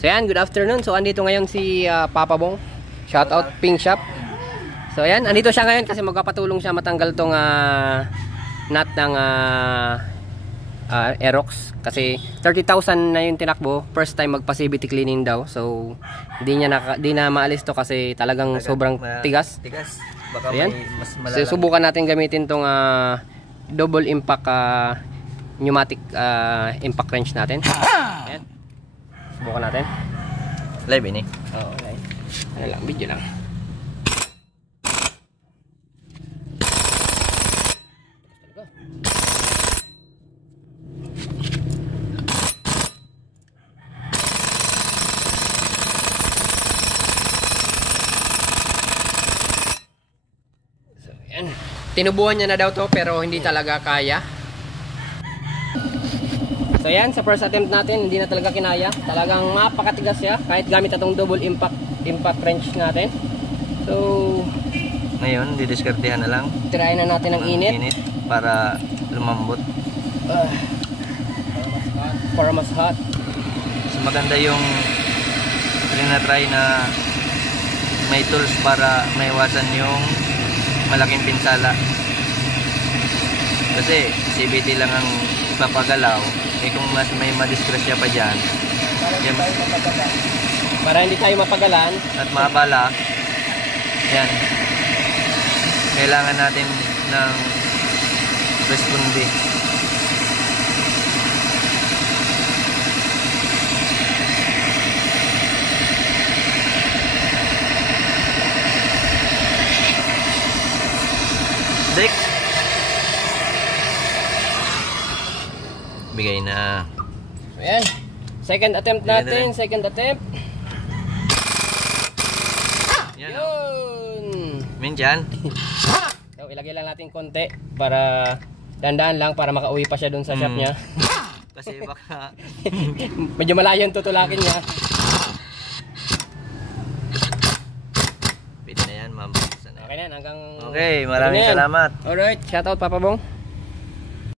So yan, good afternoon. So andito ngayon si Papa Bong. Shout out Pink Shop. So yan, andito siya ngayon kasi magpapatulong siya matanggal tong nut ng Aerox. Kasi 30,000 na yung tinakbo. First time magpa-CVT cleaning daw. So di na maalis to kasi talagang sobrang tigas. Baka so, yan. mas malala. So subukan natin gamitin tong double impact pneumatic impact wrench natin. Ayan. Subukan natin. Live ini. Oo, live. Ano lang, video lang. So, ayan. Tinubuhan niya na daw to pero hindi talaga kaya. So yan, sa first attempt natin, hindi na talaga kinaya. Talagang mapakatigas siya kahit gamit itong double impact wrench natin. So ngayon, didiskartehan na lang. try na natin ang init para lumambot. Para mas hot. So maganda yung try na may tools para maiwasan yung malaking pinsala. Kasi CVT lang ang ipapagalaw. Kung mas may madiskrasya pa dyan, para hindi tayo mapagalan at maabala, yan, kailangan natin ng responde. Six. Bigay na. Ayan. Second attempt natin. Second attempt. Yan. Yun. Minjan. So, ilagay lang natin konti para dandaan lang para makauwi pa siya dun sa shop niya. Kasi baka medyo malayo yung tutulakin niya. pwede na yan, ma'am. Okay na, hanggang okay, maraming salamat. Alright, shout out Papa Bong.